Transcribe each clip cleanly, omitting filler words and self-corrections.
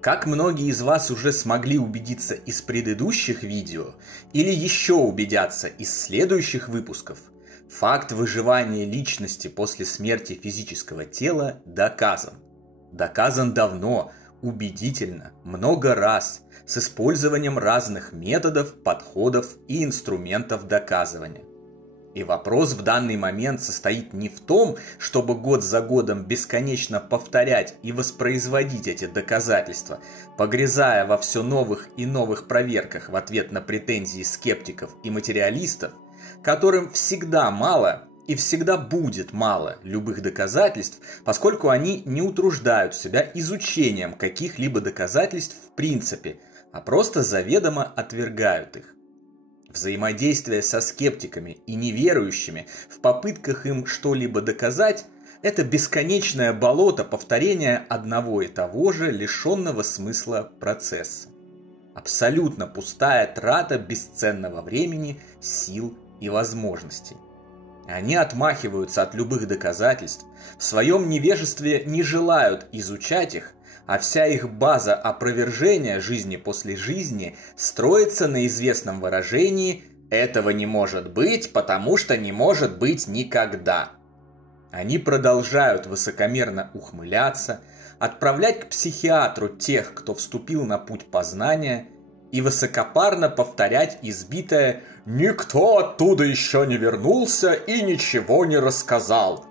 Как многие из вас уже смогли убедиться из предыдущих видео или еще убедятся из следующих выпусков, факт выживания личности после смерти физического тела доказан. Доказан давно, убедительно, много раз, с использованием разных методов, подходов и инструментов доказывания. И вопрос в данный момент состоит не в том, чтобы год за годом бесконечно повторять и воспроизводить эти доказательства, погрязая во все новых и новых проверках в ответ на претензии скептиков и материалистов, которым всегда мало и всегда будет мало любых доказательств, поскольку они не утруждают себя изучением каких-либо доказательств в принципе, а просто заведомо отвергают их. Взаимодействие со скептиками и неверующими в попытках им что-либо доказать – это бесконечное болото повторения одного и того же лишенного смысла процесса. Абсолютно пустая трата бесценного времени, сил и возможностей. Они отмахиваются от любых доказательств, в своем невежестве не желают изучать их, а вся их база опровержения жизни после жизни строится на известном выражении «этого не может быть, потому что не может быть никогда». Они продолжают высокомерно ухмыляться, отправлять к психиатру тех, кто вступил на путь познания, и высокопарно повторять избитое «никто оттуда еще не вернулся и ничего не рассказал».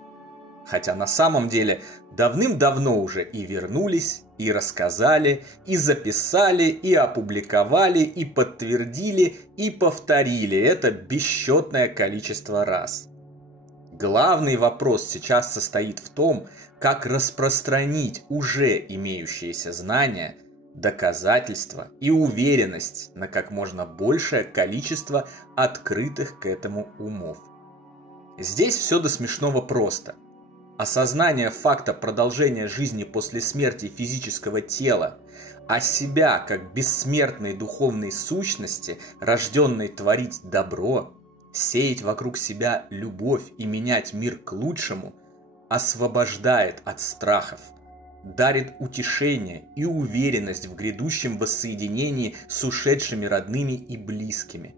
Хотя на самом деле давным-давно уже и вернулись, и рассказали, и записали, и опубликовали, и подтвердили, и повторили это бесчетное количество раз. Главный вопрос сейчас состоит в том, как распространить уже имеющиеся знания, доказательства и уверенность на как можно большее количество открытых к этому умов. Здесь все до смешного просто. Осознание факта продолжения жизни после смерти физического тела, а себя как бессмертной духовной сущности, рожденной творить добро, сеять вокруг себя любовь и менять мир к лучшему, освобождает от страхов, дарит утешение и уверенность в грядущем воссоединении с ушедшими родными и близкими,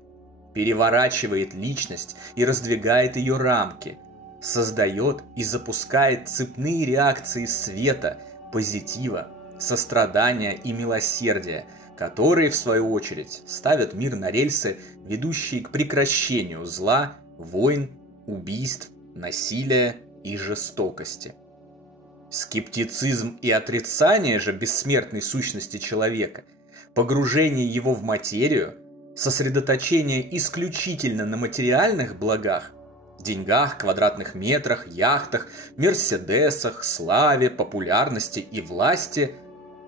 переворачивает личность и раздвигает ее рамки, создает и запускает цепные реакции света, позитива, сострадания и милосердия, которые, в свою очередь, ставят мир на рельсы, ведущие к прекращению зла, войн, убийств, насилия и жестокости. Скептицизм и отрицание же бессмертной сущности человека, погружение его в материю, сосредоточение исключительно на материальных благах, деньгах, квадратных метрах, яхтах, мерседесах, славе, популярности и власти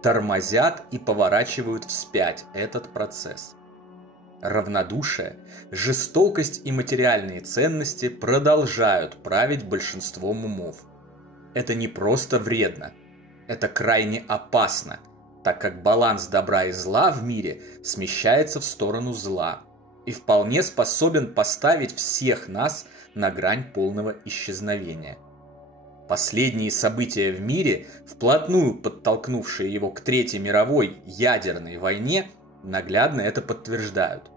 тормозят и поворачивают вспять этот процесс. Равнодушие, жестокость и материальные ценности продолжают править большинством умов. Это не просто вредно, это крайне опасно, так как баланс добра и зла в мире смещается в сторону зла и вполне способен поставить всех нас на грань полного исчезновения. Последние события в мире, вплотную подтолкнувшие его к Третьей мировой ядерной войне, наглядно это подтверждают.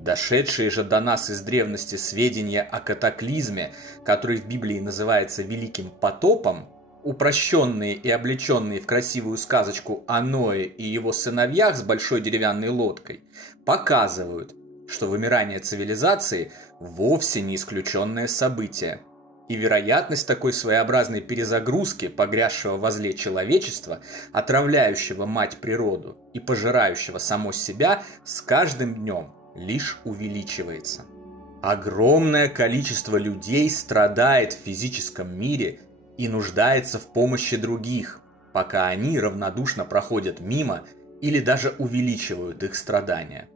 Дошедшие же до нас из древности сведения о катаклизме, который в Библии называется Великим потопом, упрощенные и облеченные в красивую сказочку о Ное и его сыновьях с большой деревянной лодкой, показывают, что вымирание цивилизации вовсе не исключенное событие, и вероятность такой своеобразной перезагрузки погрязшего во зле человечества, отравляющего мать природу и пожирающего само себя, с каждым днем лишь увеличивается. Огромное количество людей страдает в физическом мире и нуждается в помощи других, пока они равнодушно проходят мимо или даже увеличивают их страдания.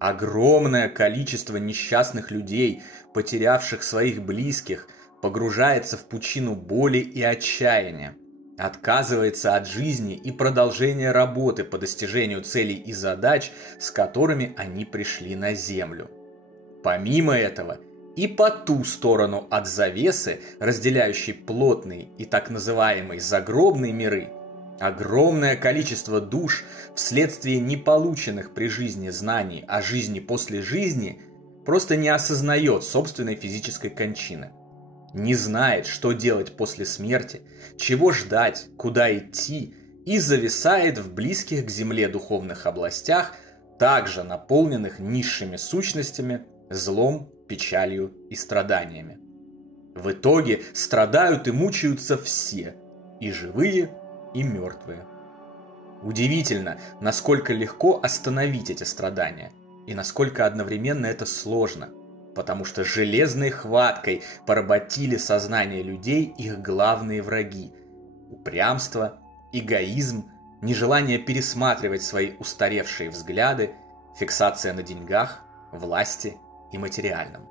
Огромное количество несчастных людей, потерявших своих близких, погружается в пучину боли и отчаяния, отказывается от жизни и продолжения работы по достижению целей и задач, с которыми они пришли на Землю. Помимо этого, и по ту сторону от завесы, разделяющей плотные и так называемые загробные миры, Огромное количество душ вследствие неполученных при жизни знаний о жизни после жизни просто не осознает собственной физической кончины. Не знает, что делать после смерти, чего ждать, куда идти, и зависает в близких к земле духовных областях, также наполненных низшими сущностями, злом, печалью и страданиями. В итоге страдают и мучаются все, и живые, и мертвые. Удивительно, насколько легко остановить эти страдания, и насколько одновременно это сложно, потому что железной хваткой поработили сознание людей их главные враги – упрямство, эгоизм, нежелание пересматривать свои устаревшие взгляды, фиксация на деньгах, власти и материальном.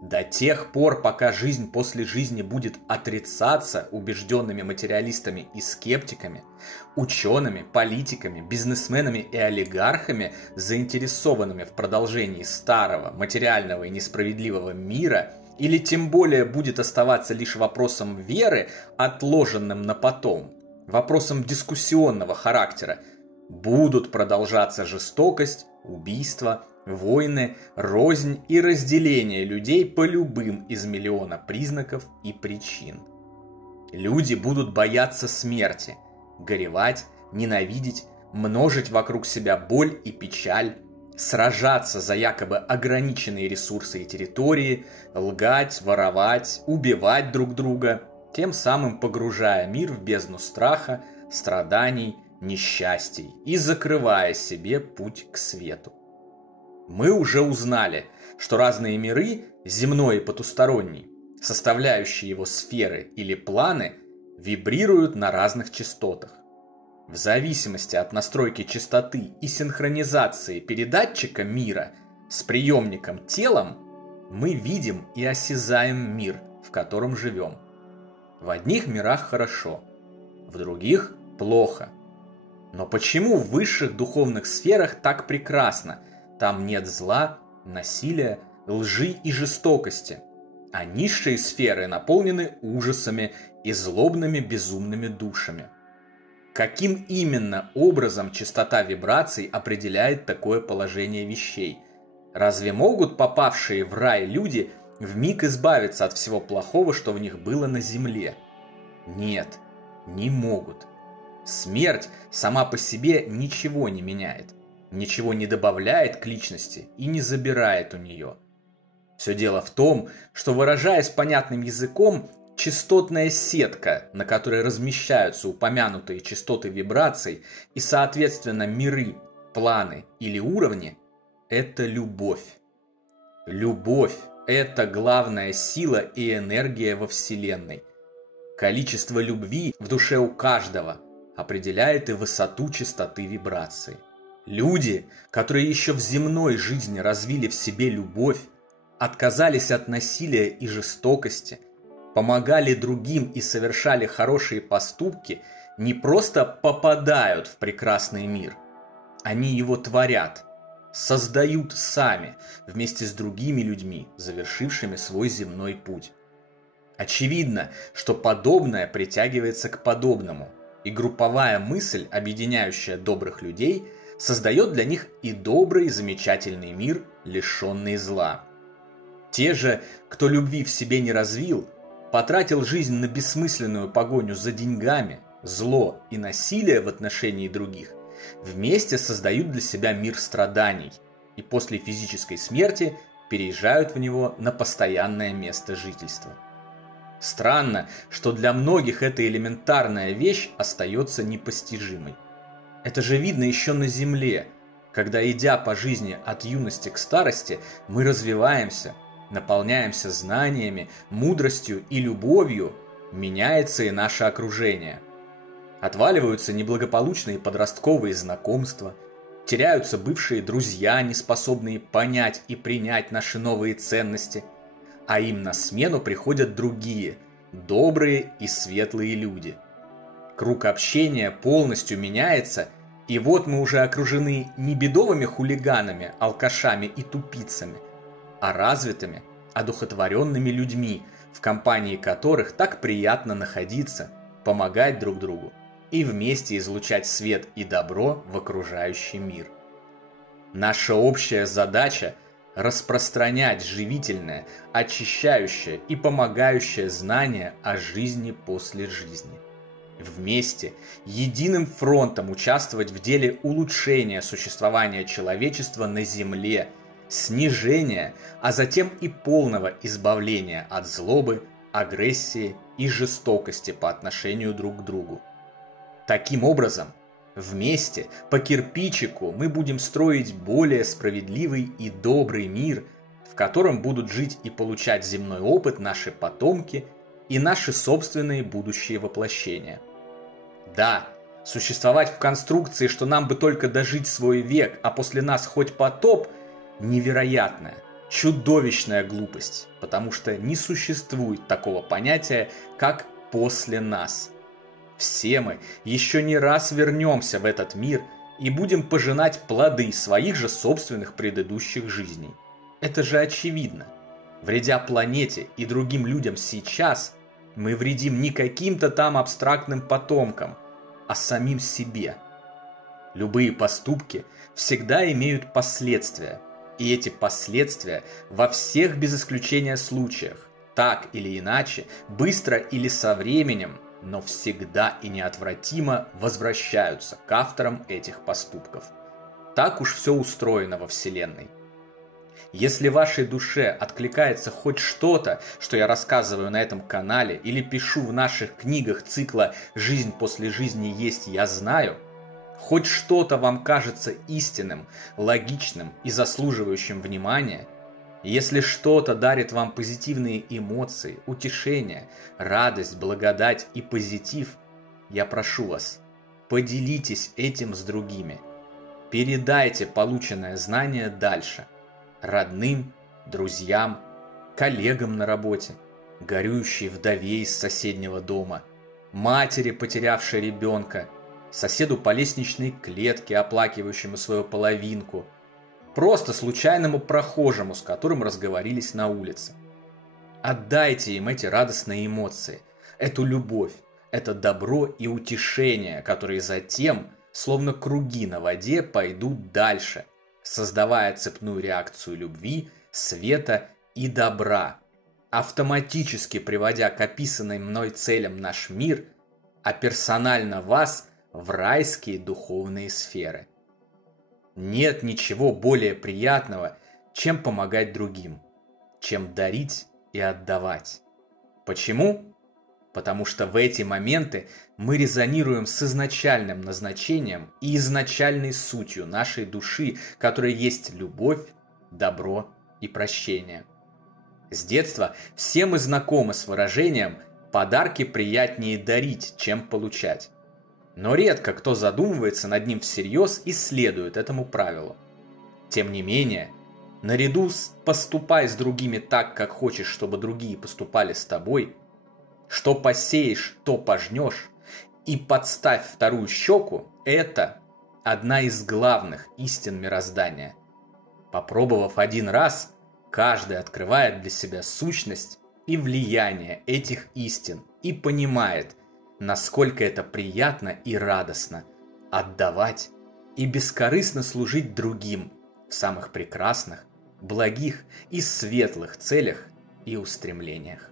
До тех пор, пока жизнь после жизни будет отрицаться убежденными материалистами и скептиками, учеными, политиками, бизнесменами и олигархами, заинтересованными в продолжении старого, материального и несправедливого мира, или тем более будет оставаться лишь вопросом веры, отложенным на потом, вопросом дискуссионного характера, будут продолжаться жестокость, убийства, войны, рознь и разделение людей по любым из миллиона признаков и причин. Люди будут бояться смерти, горевать, ненавидеть, множить вокруг себя боль и печаль, сражаться за якобы ограниченные ресурсы и территории, лгать, воровать, убивать друг друга, тем самым погружая мир в бездну страха, страданий, несчастий и закрывая себе путь к свету. Мы уже узнали, что разные миры, земной и потусторонний, составляющие его сферы или планы, вибрируют на разных частотах. В зависимости от настройки частоты и синхронизации передатчика мира с приемником телом, мы видим и осязаем мир, в котором живем. В одних мирах хорошо, в других плохо. Но почему в высших духовных сферах так прекрасно? Там нет зла, насилия, лжи и жестокости, а низшие сферы наполнены ужасами и злобными безумными душами. Каким именно образом частота вибраций определяет такое положение вещей? Разве могут попавшие в рай люди вмиг избавиться от всего плохого, что в них было на земле? Нет, не могут. Смерть сама по себе ничего не меняет. Ничего не добавляет к личности и не забирает у нее. Все дело в том, что, выражаясь понятным языком, частотная сетка, на которой размещаются упомянутые частоты вибраций и, соответственно, миры, планы или уровни, это любовь. Любовь – это главная сила и энергия во Вселенной. Количество любви в душе у каждого определяет и высоту частоты вибраций. Люди, которые еще в земной жизни развили в себе любовь, отказались от насилия и жестокости, помогали другим и совершали хорошие поступки, не просто попадают в прекрасный мир. Они его творят, создают сами, вместе с другими людьми, завершившими свой земной путь. Очевидно, что подобное притягивается к подобному, и групповая мысль, объединяющая добрых людей, создает для них и добрый и замечательный мир, лишенный зла. Те же, кто любви в себе не развил, потратил жизнь на бессмысленную погоню за деньгами, зло и насилие в отношении других, вместе создают для себя мир страданий и после физической смерти переезжают в него на постоянное место жительства. Странно, что для многих эта элементарная вещь остается непостижимой. Это же видно еще на земле, когда, идя по жизни от юности к старости, мы развиваемся, наполняемся знаниями, мудростью и любовью, меняется и наше окружение. Отваливаются неблагополучные подростковые знакомства, теряются бывшие друзья, не способные понять и принять наши новые ценности, а им на смену приходят другие, добрые и светлые люди. Круг общения полностью меняется, и вот мы уже окружены не бедовыми хулиганами, алкашами и тупицами, а развитыми, одухотворенными людьми, в компании которых так приятно находиться, помогать друг другу и вместе излучать свет и добро в окружающий мир. Наша общая задача – распространять живительное, очищающее и помогающее знание о жизни после жизни. Вместе, единым фронтом участвовать в деле улучшения существования человечества на Земле, снижения, а затем и полного избавления от злобы, агрессии и жестокости по отношению друг к другу. Таким образом, вместе, по кирпичику, мы будем строить более справедливый и добрый мир, в котором будут жить и получать земной опыт наши потомки и наши собственные будущие воплощения. Да, существовать в конструкции, что нам бы только дожить свой век, а после нас хоть потоп, невероятная, чудовищная глупость, потому что не существует такого понятия, как «после нас». Все мы еще не раз вернемся в этот мир и будем пожинать плоды своих же собственных предыдущих жизней. Это же очевидно. Вредя планете и другим людям сейчас, мы вредим не каким-то там абстрактным потомкам, а самим себе. Любые поступки всегда имеют последствия, и эти последствия во всех без исключения случаях, так или иначе, быстро или со временем, но всегда и неотвратимо возвращаются к авторам этих поступков. Так уж все устроено во Вселенной. Если вашей душе откликается хоть что-то, что я рассказываю на этом канале или пишу в наших книгах цикла «Жизнь после жизни есть я знаю», хоть что-то вам кажется истинным, логичным и заслуживающим внимания, если что-то дарит вам позитивные эмоции, утешение, радость, благодать и позитив, я прошу вас, поделитесь этим с другими. Передайте полученное знание дальше. Родным, друзьям, коллегам на работе, горюющей вдове из соседнего дома, матери, потерявшей ребенка, соседу по лестничной клетке, оплакивающему свою половинку, просто случайному прохожему, с которым разговорились на улице. Отдайте им эти радостные эмоции, эту любовь, это добро и утешение, которые затем, словно круги на воде, пойдут дальше, создавая цепную реакцию любви, света и добра, автоматически приводя к описанным мной целям наш мир, а персонально вас в райские духовные сферы. Нет ничего более приятного, чем помогать другим, чем дарить и отдавать. Почему? Потому что в эти моменты мы резонируем с изначальным назначением и изначальной сутью нашей души, которая есть любовь, добро и прощение. С детства все мы знакомы с выражением «подарки приятнее дарить, чем получать». Но редко кто задумывается над ним всерьез и следует этому правилу. Тем не менее, наряду с «поступай с другими так, как хочешь, чтобы другие поступали с тобой», «что посеешь, то пожнешь» и «подставь вторую щеку» – это одна из главных истин мироздания. Попробовав один раз, каждый открывает для себя сущность и влияние этих истин и понимает, насколько это приятно и радостно отдавать и бескорыстно служить другим в самых прекрасных, благих и светлых целях и устремлениях.